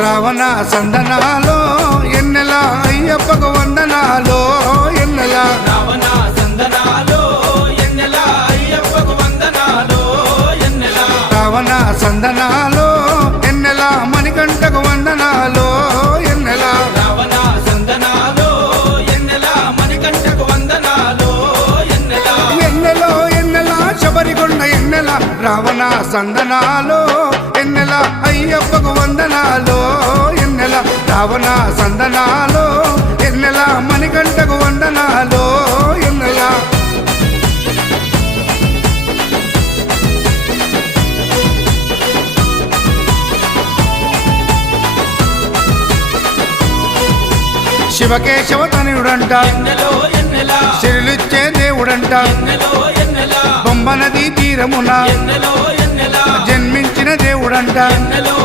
రావణ సందనాలో ఎన్నెల అయ్యప్పకు వందనాలో ఎన్నెల రావణ సందనాలో ఎన్నెల అయ్యప్పకు వందనాలో ఎన్నెల రావణ సందనాలో ఎన్నెల మణికంఠకు వందనాలో ఎన్నెల రావణ సందనాలో ఎన్నెల మణికంఠకు వందనాలో ఎన్నెల ఎన్నెలో ఎన్నెల శబరికొండ ఎన్నెల రావణ సందనాలో ఎన్నెల అయ్యప్పకు వందనాలో ఎన్నెల రావణ సందనాలో ఎన్నెల మణికంఠకు వందనాలో ఎన్నెల శివకేశవ తనయుడంట ఎన్నెలో ఎన్నెల శిరులిచ్చే దేవుడంట ఎన్నెలో ఎన్నెల బొమ్మ నదీ తీరమున ఎన్నెలో ఎన్నెల జన్మించిన దేవుడంట ఎన్నెలో